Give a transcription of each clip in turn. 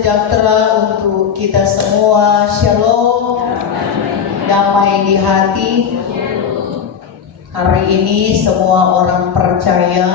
sejahtera untuk kita semua. Shalom. Damai di hati. Hari ini semua orang percaya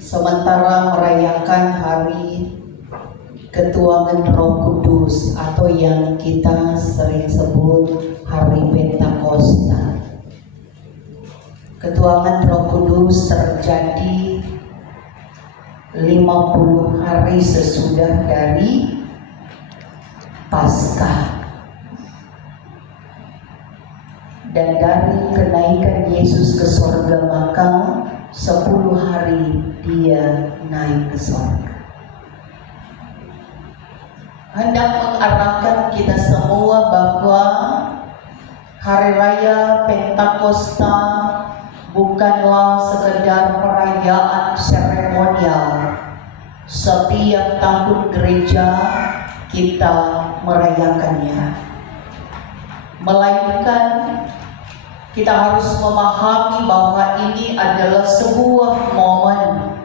sementara merayakan hari ketuanan Roh Kudus atau yang kita sering sebut hari Pentakosta. Ketuanan Roh Kudus terjadi 50 hari sesudah dari Paskah. Dan dari kenaikan Yesus ke sorga, maka 10 hari dia naik ke sorga. Hendak mengarahkan kita semua bahwa hari raya Pentakosta bukanlah sekedar perayaan seremonial. Setiap tahun gereja kita merayakannya, melainkan kita harus memahami bahwa ini adalah sebuah momen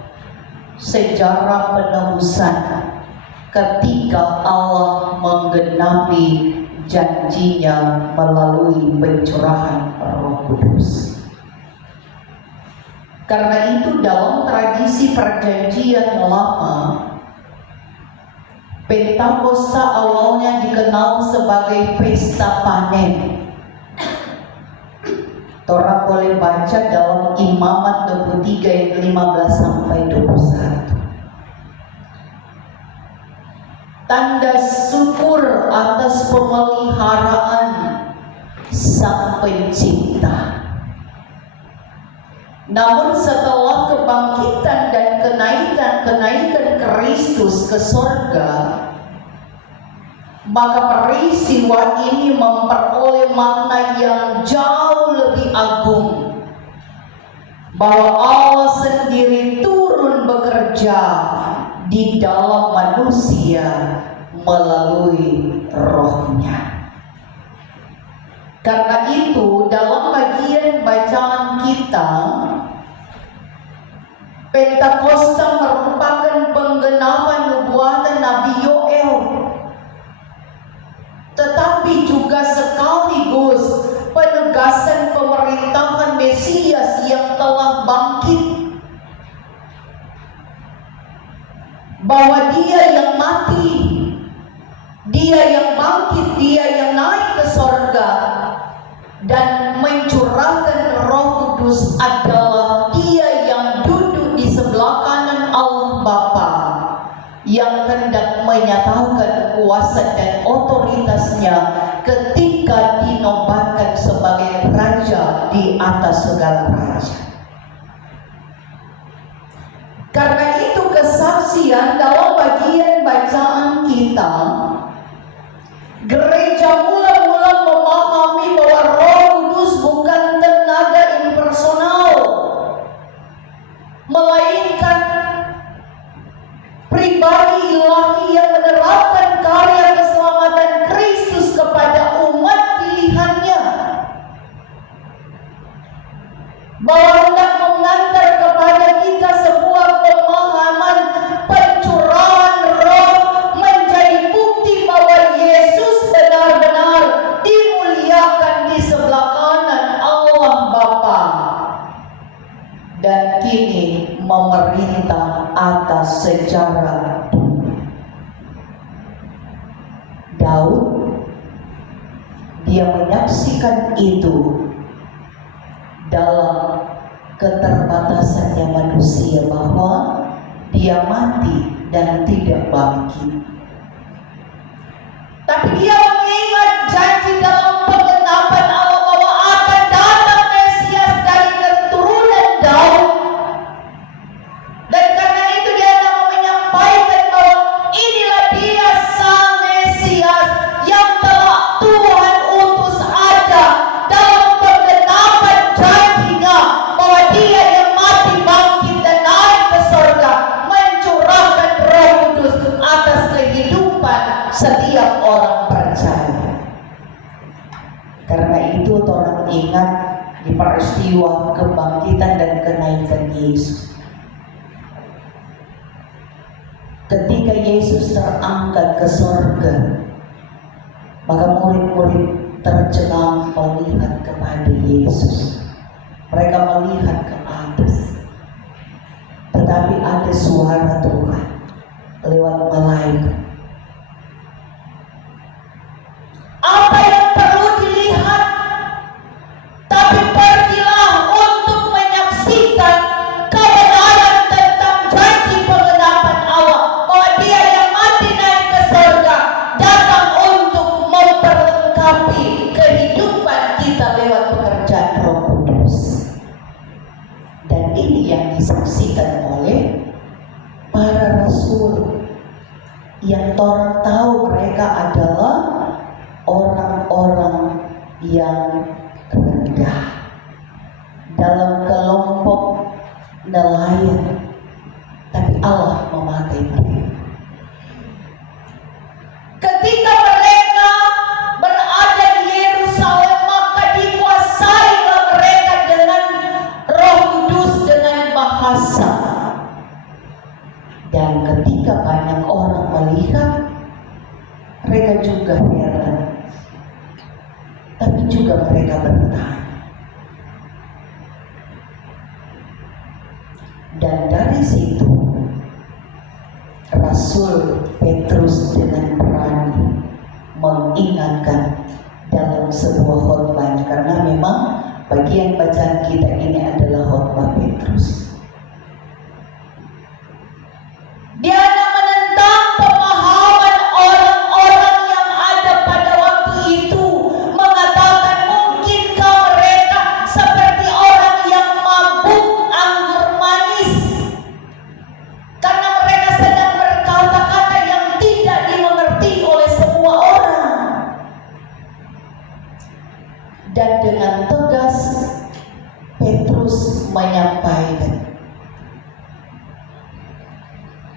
sejarah penebusan ketika Allah menggenapi janjinya melalui pencurahan Roh Kudus. Karena itu dalam tradisi perjanjian lama, Pentakosta awalnya dikenal sebagai pesta panen. Orang boleh baca dalam Imamat 23 ayat 15 sampai 21. Tanda syukur atas pemeliharaan Sang Pencipta. Namun setelah kebangkitan dan kenaikan Kristus ke sorga, maka peristiwa ini memperoleh makna yang jauh lebih agung, bahwa Allah sendiri turun bekerja di dalam manusia melalui Roh-Nya. Karena itu dalam bagian bacaan kita, Pentakosta merupakan penggenapan nubuatan Nabi Yoel, tetapi juga sekaligus penegasan pemerintahan Mesias yang telah bangkit, bahwa Dia yang mati, Dia yang bangkit, Dia yang naik ke sorga dan mencurahkan Roh Kudus adalah Dia yang duduk di sebelah kanan Allah Bapa, yang hendak menyatakan kuasa dan otoritasnya ketika dinobatkan sebagai Raja di atas segala raja. Karena itu kesaksian dalam bagian bacaan kita, gereja mula-mula memahami bahwa Roh Kudus bukan tenaga impersonal, melainkan pribadi ilahi yang menerapkan karya keselamatan Kristus kepada umat pilihannya, bahwa hendak mengantar kepada kita sebuah pemahaman pencurahan Roh menjadi bukti bahwa Yesus benar-benar dimuliakan di sebelah kanan Allah Bapa dan kini memerintah atas sejarah dunia. Daud, dia menyaksikan itu dalam keterbatasannya manusia, bahwa dia mati dan tidak bangkit. Tapi dia mengingat janji dalam penggenapan Allah bahwa akan datang Mesias dari keturunan Daud. Dan karena itu dia menyampaikan bahwa inilah Dia Sang Mesias yang telah Tuhan utus ada dalam penggenapan janjinya, bahwa Dia yang mati, bangkit dan naik ke sorga, mencurahkan Roh Kudus atas kehidupan setiap orang percaya. Karena itu orang ingat di peristiwa kebangkitan dan kenaikan Yesus. ketika Yesus terangkat ke surga, maka murid-murid tercengang melihat kepada Yesus. Mereka melihat ke atas, tetapi ada suara Tuhan lewat malaikat. Apa yang perlu dilihat? Tapi pergilah untuk menyaksikan kebenaran tentang janji pengenapan Allah, bahwa Dia yang mati naik ke surga datang untuk memperlengkapi kehidupan kita lewat pekerjaan Roh Kudus. Dan ini yang disaksikan oleh para rasul, yang orang tahu mereka adalah orang-orang yang rendah dalam kelompok nelayan, tapi Allah memakai mereka. Ketika mereka berada di Yerusalem, maka dikuasailah mereka dengan Roh Kudus, dengan bahasa. Dan ketika banyak orang melihat, mereka juga heran, tapi juga mereka bertanya. Dan dari situ Rasul Petrus dengan berani mengingatkan dalam sebuah khotbahnya, karena memang bagian bacaan kita ini adalah khotbah Petrus. Dia menentang pemahaman orang-orang yang ada pada waktu itu, mengatakan mungkinkah mereka seperti orang yang mabuk anggur manis, karena mereka sedang berkata-kata yang tidak dimengerti oleh semua orang. Dan dengan tegas Petrus menyampaikan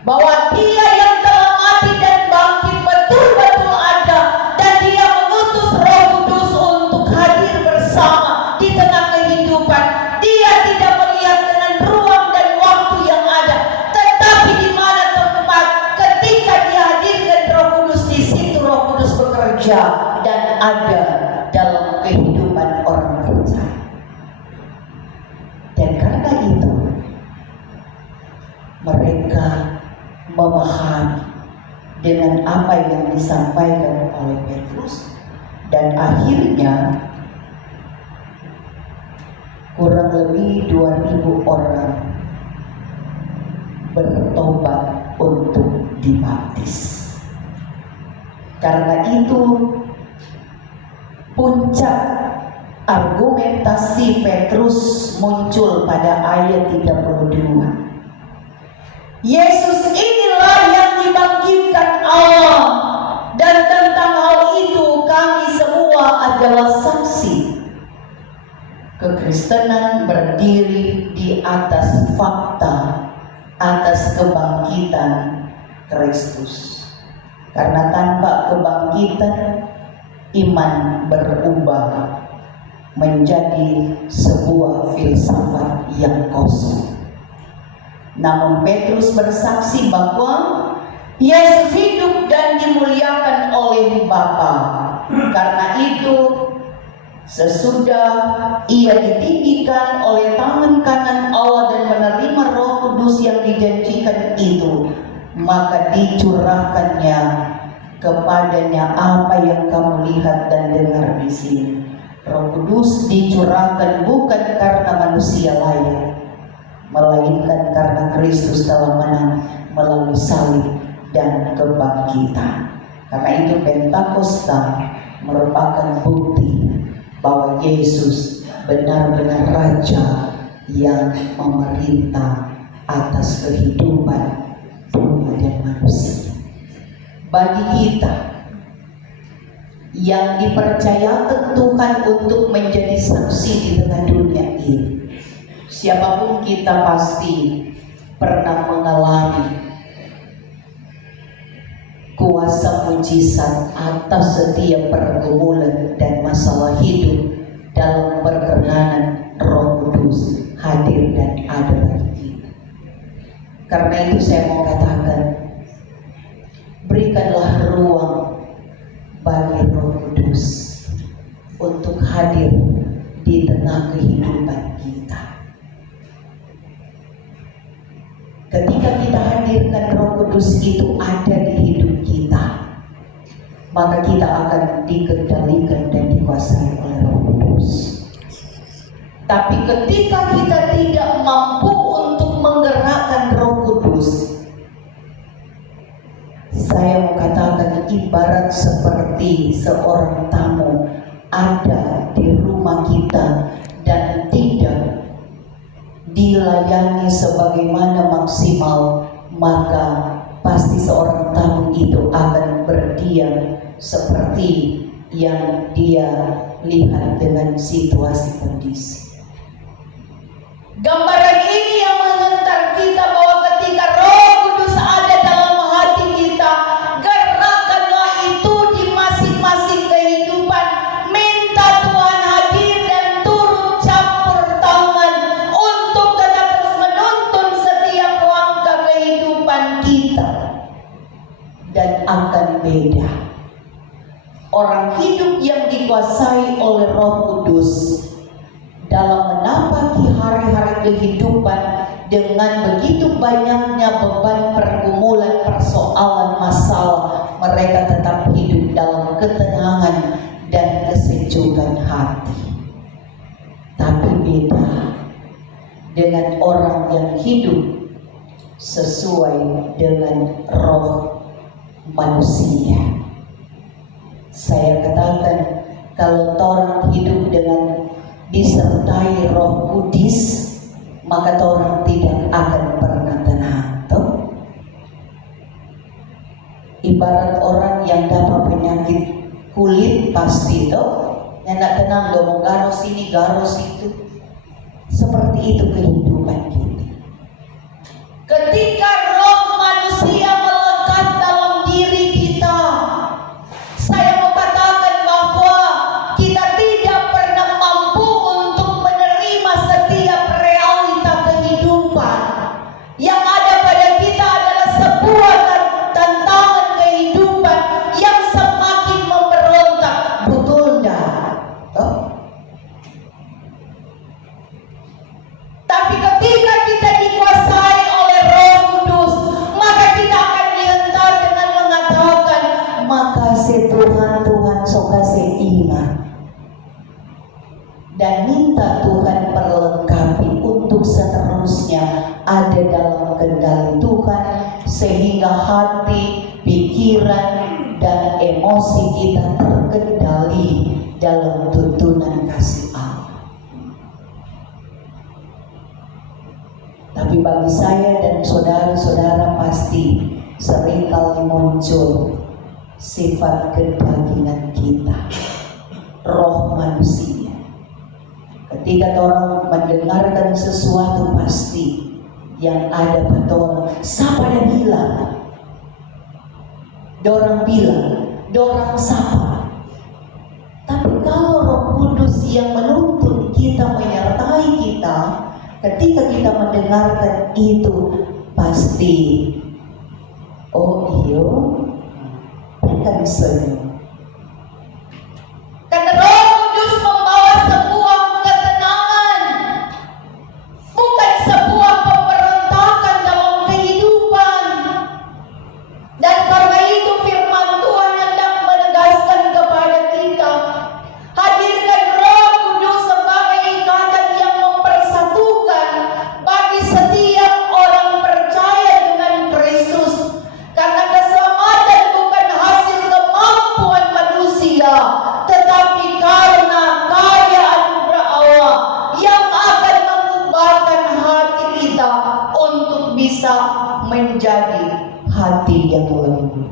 bahwa Dia yang telah mati dan bangkit betul-betul ada, dan Dia mengutus Roh Kudus untuk hadir bersama di tengah kehidupan. Dia tidak melihat dengan ruang dan waktu yang ada, tetapi di mana tempat ketika dihadirkan Roh Kudus, di situ Roh Kudus bekerja dan ada dalam kehidupan orang percaya. Dan karena itu mereka memahami dengan apa yang disampaikan oleh Petrus, dan akhirnya kurang lebih 2.000 orang bertobat untuk dibaptis. Karena itu puncak argumentasi Petrus muncul pada ayat 32. Yesus inilah yang dibangkitkan Allah, dan tentang hal itu kami semua adalah saksi. Kekristenan berdiri di atas fakta, atas kebangkitan Kristus. Karena tanpa kebangkitan, iman berubah menjadi sebuah filsafat yang kosong. Namun Petrus bersaksi bahwa Yesus hidup dan dimuliakan oleh Bapa. Karena itu, sesudah Ia ditinggikan oleh tangan kanan Allah dan menerima Roh Kudus yang dijanjikan itu, maka dicurahkannya kepadanya apa yang kamu lihat dan dengar di sini. Roh Kudus dicurahkan bukan karena manusia layak, melainkan karena Kristus telah menang melalui salib dan kebangkitan. Karena itu Pentakosta merupakan bukti bahwa Yesus benar-benar Raja yang memerintah atas kehidupan dunia dan manusia. Bagi kita yang dipercayakan Tuhan untuk menjadi saksi di tengah dunia ini, siapapun kita pasti pernah mengalami kuasa mujizat atas setiap pergumulan dan masalah hidup dalam perkenanan Roh Kudus hadir dan ada bagi kita. Karena itu saya mau katakan, kehidupan kita. Ketika kita hadirkan Roh Kudus itu ada di hidup kita, maka kita akan dikendalikan dan dikuasai oleh Roh Kudus. Tapi ketika kita tidak mampu untuk menggerakkan Roh Kudus, saya mau katakan ibarat seperti seorang tamu ada di rumah kita dan tidak dilayani sebagaimana maksimal, maka pasti seorang tamu itu akan berdiam seperti yang dia lihat dengan situasi kondisi. Gambaran ini yang mengantar kita bahwa ketika Roh Kudus ada dalam hati kita, gerakkanlah itu di masing-masing kehidupan. Minta Tuhan hadir dan turut campur tangan untuk tetap terus menuntun setiap langkah kehidupan kita. Dan akan beda. Orang hidup yang dikuasai oleh Roh Kudus dalam menapaki hari-hari kehidupan dengan begitu banyaknya beban pergumulan, persoalan, masalah, mereka tetap hidup dalam ketenangan dan kesejukan hati. Tapi beda dengan orang yang hidup sesuai dengan roh manusia. Saya katakan, kalau orang hidup dengan disertai Roh Kudus, maka orang tidak akan pernah tenang. Tuh. Ibarat orang yang dapat penyakit kulit pasti tuh, yang tidak tenang dong, garos ini garos itu. Seperti itu kehidupan kita. Ketika roh manusia melekat dalam diri kita, saya mau katakan bahwa kita tidak pernah mampu untuk menerima setiap realita kehidupan. Yang ada pada kita adalah sebuah tantangan kehidupan yang semakin memberontak. Betul enggak? Tapi ketika kita dikuasai oleh Roh Kudus, maka kita akan dihentar dengan mengatakan, makasih Tuhan, Tuhan sokase iman. Dan minta Tuhan perlengkapi untuk seterusnya ada dalam kendali Tuhan, sehingga hati, pikiran, dan emosi kita terkendali dalam tuntunan kasih Allah. Tapi bagi saya dan saudara-saudara pasti seringkali muncul sifat kedagingan kita, roh manusia. Ketika orang mendengarkan sesuatu pasti yang ada pada orang, siapa yang bilang? Dorang bilang, dorang sapa. Tapi kalau Roh Kudus yang menuntun kita, menyertai kita, ketika kita mendengarkan itu pasti, oh iyo, bukan senyum. Karena Roh Kudus membawa sebuah ketenangan, bukan sebuah pemberontakan dalam kehidupan. Dan karena itu firman Tuhan hendak menegaskan kepada kita, hadirkan Roh Kudus sebagai ikatan yang mempersatukan bagi setiap orang percaya dengan Kristus. Karena keselamatan bukan hasil kemampuan manusia, tetapi karena karya anugerah Allah yang akan mengubahkan hati kita untuk bisa menjadi hati yang lembut.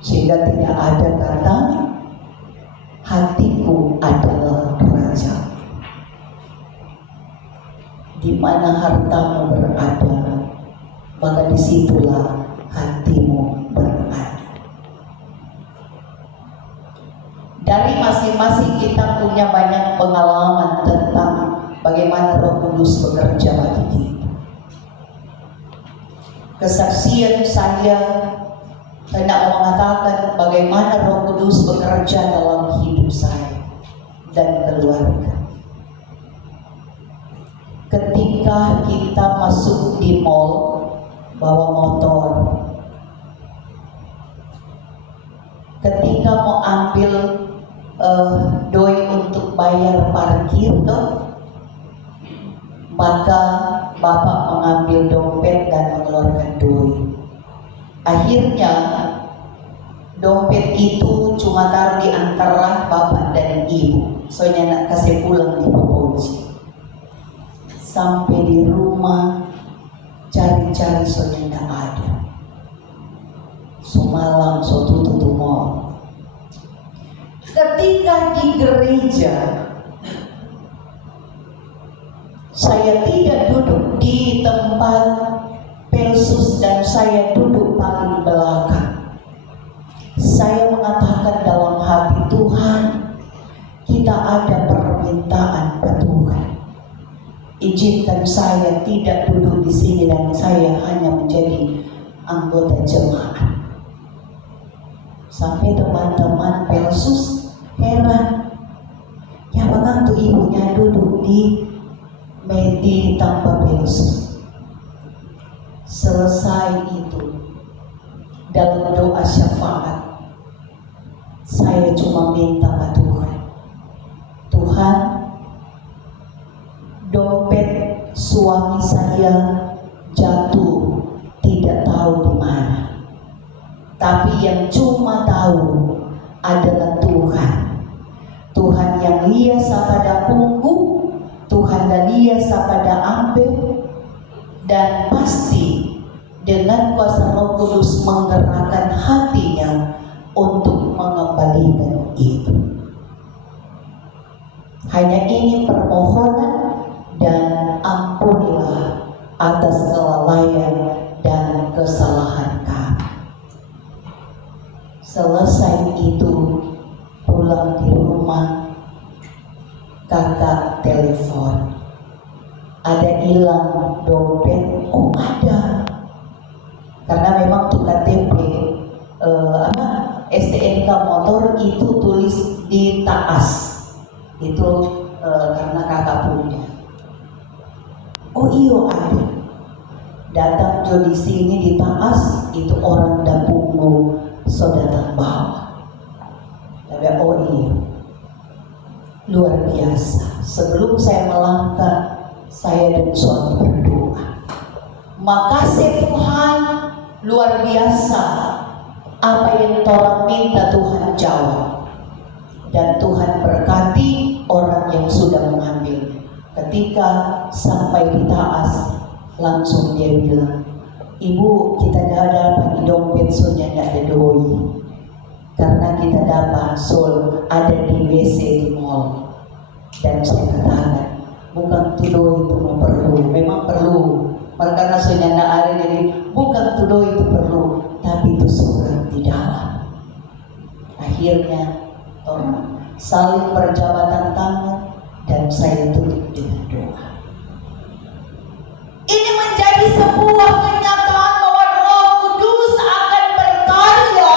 Sehingga tidak ada kata hatiku adalah raja. Di mana hartamu berada, maka disitulah hatimu berada. Dari masing-masing kita punya banyak pengalaman tentang bagaimana Roh Kudus bekerja bagi kita. Kesaksian saya hendak mengatakan bagaimana Roh Kudus bekerja dalam hidup saya. dan keluarga. Ketika kita masuk di mall, bawa motor, ketika mau ambil doi untuk bayar parkir tuh, maka bapak mengambil dompet dan mengeluarkan doi. Akhirnya dompet itu cuma taruh di antara bapak dan ibu, soalnya nak kasih pulang di Popoji. Sampai di rumah cari-cari soalnya tidak ada. Semalam so tutup mall. Ketika di gereja, saya tidak duduk di tempat Pelsus dan saya duduk paling belakang. Saya mengatakan dalam hati, Tuhan, kita ada permintaan pada Tuhan. Izinkan saya tidak duduk di sini dan saya hanya menjadi anggota jemaat. Sampai teman-teman Pelsus heran, ya bagaimana tuh ibunya duduk di tanpa Pelsus. Selesai itu, dalam doa syafaat, saya cuma minta pada Tuhan, Tuhan, dompet suami saya jatuh tidak tahu di mana, tapi yang cuma tahu adalah Tuhan. Tuhan yang lihat pada punggung, Tuhan yang lihat pada ampe, dan pasti dengan kuasa Roh Kudus menggerakkan hatinya untuk mengembalikan itu. Hanya ini permohonan, dan ampunilah atas kelalaian dan kesalahan kami. Selesai itu, pulang di rumah, kakak telepon, ada hilang dompet. Oh ada, karena memang tuh KTP STNK motor itu tulis di Taas, itu karena kakak punya. Oh iyo ada, datang jo di sini di Taas, itu orang dapungmu so datang bawa. Tapi oh iya, luar biasa. Sebelum saya melangkah, saya dan suami berdoa. Makasih Tuhan, luar biasa. Apa yang orang minta Tuhan jawab. Dan Tuhan berkati orang yang sudah mengambil. Ketika sampai di Taas, langsung dia bilang, Ibu, kita dapat di dompet soalnya tidak ada doi. Karena kita dapat sol ada di WC di mall. Dan saya katakan, bukan tuh doi itu mau perlu, memang perlu. Karena soalnya tidak ada, jadi bukan tuh doi itu perlu, tapi itu surat di dalam. Akhirnya orang saling berjabatan tangan dan saya tutup dengan doa. Ini menjadi sebuah kenyataan bahwa Roh Kudus akan berkarya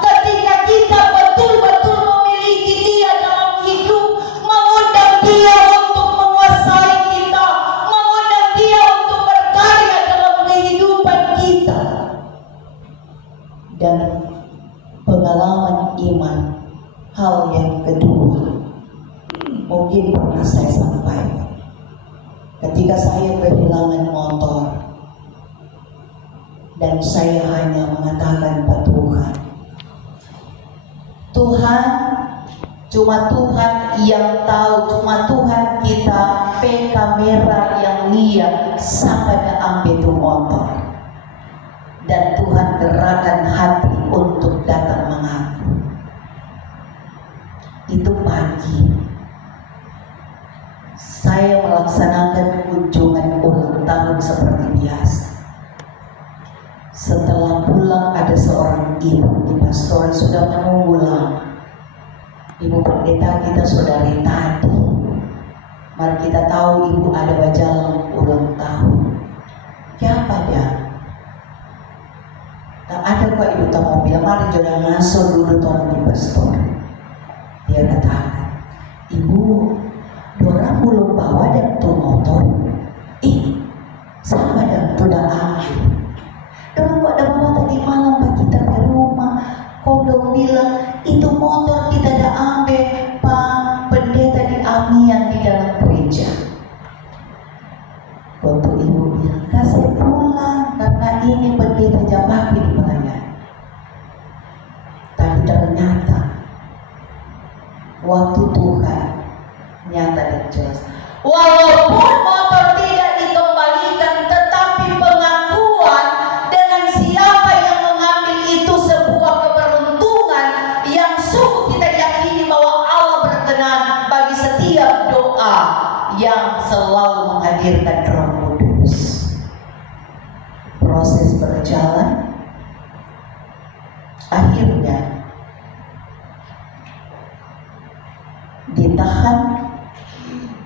ketika kita betul-betul memiliki Dia dalam hidup, mengundang Dia untuk menguasai kita, mengundang Dia untuk berkarya dalam kehidupan kita. Dan pengalaman iman, hal yang kedua, mungkin pernah saya sampaikan. Ketika saya kehilangan motor, dan saya hanya mengatakan pada Tuhan, Tuhan, cuma Tuhan yang tahu, cuma Tuhan kita kamera yang lihat sampai ambil itu motor. Dan Tuhan gerakan hati untuk datang mengaku. Itu pagi saya melaksanakan kunjungan ulang tahun seperti biasa. Setelah pulang ada seorang ibu di pastoran sudah menunggu lama. Ibu pendeta kita saudari tadi. Mari kita tahu ibu ada bajalan ulang tahun. Siapa dia? Tak ada kok ibu tak mau bilang, mari jodoh ngaso dulu tuan di pastor. Dia katakan, Ibu, sudah akhir. Dorang kok ada bawa tadi malam Pak kita ke rumah, kok dong bilang itu motor kita ada ambil Pak pendeta di Amian di dalam gereja. Waktu ibu bilang kasih pulang karena ini pendeta jamaah di pelayan. Tapi ternyata waktu Tuhan nyata dan jelas. Walaupun motor tidak dikembalikan, tetapi pengakuan dengan siapa yang mengambil itu sebuah keberuntungan yang sungguh kita yakini bahwa Allah berkenan bagi setiap doa yang selalu menghadirkan Roh Kudus. Proses berjalan, akhirnya ditahan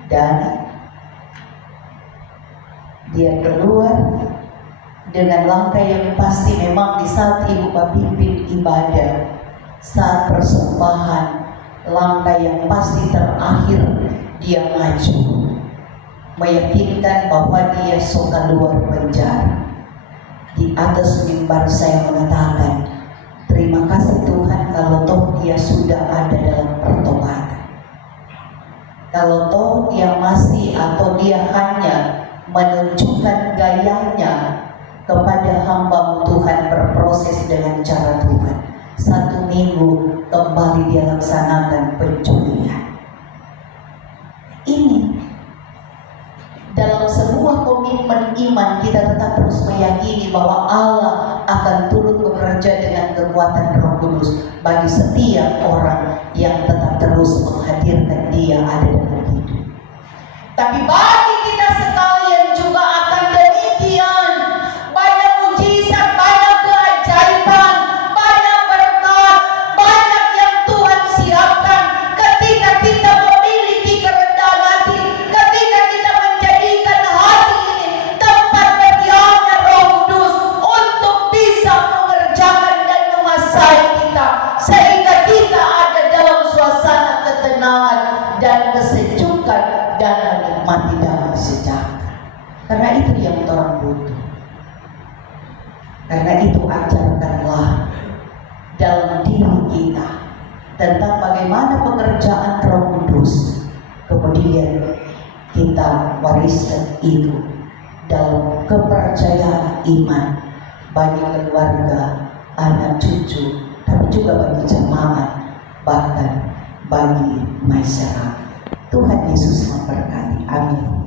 dan dia keluar dengan langkah yang pasti. Memang di saat ibu pimpin ibadah, saat persembahan, langkah yang pasti terakhir dia maju meyakinkan bahwa dia suka keluar penjara. Di atas mimbar saya mengatakan, terima kasih Tuhan kalau toh dia sudah ada dalam pertobatan. Kalau toh dia masih atau dia hanya menunjukkan gayanya kepada hamba Tuhan berproses dengan cara Tuhan, 1 minggu kembali dia laksanakan pencurian. Ini dalam sebuah komitmen iman kita tetap terus meyakini bahwa Allah akan turut bekerja dengan kekuatan Roh Kudus bagi setiap orang yang tetap terus menghadirkan dia ada dalam hidup. Tapi bagi kita sekalian juga akan demikian. Banyak mujizat, banyak keajaiban, banyak berkat, banyak yang Tuhan siapkan ketika kita memiliki kerendahan hati, ketika kita menjadikan hati ini tempat berdiamnya Roh Kudus untuk bisa mengerjakan dan menguasai kita, sehingga kita ada dalam suasana ketenangan dan kesejukan dan menikmati damai sejahtera. Karena itu yang orang butuh. Karena itu ajarkanlah dalam diri kita tentang bagaimana pekerjaan Roh Kudus. Kemudian kita wariskan itu dalam kepercayaan iman bagi keluarga, anak cucu, tapi juga bagi jemaat, bahkan bagi masyarakat. Tuhan Yesus memberkati. Amin.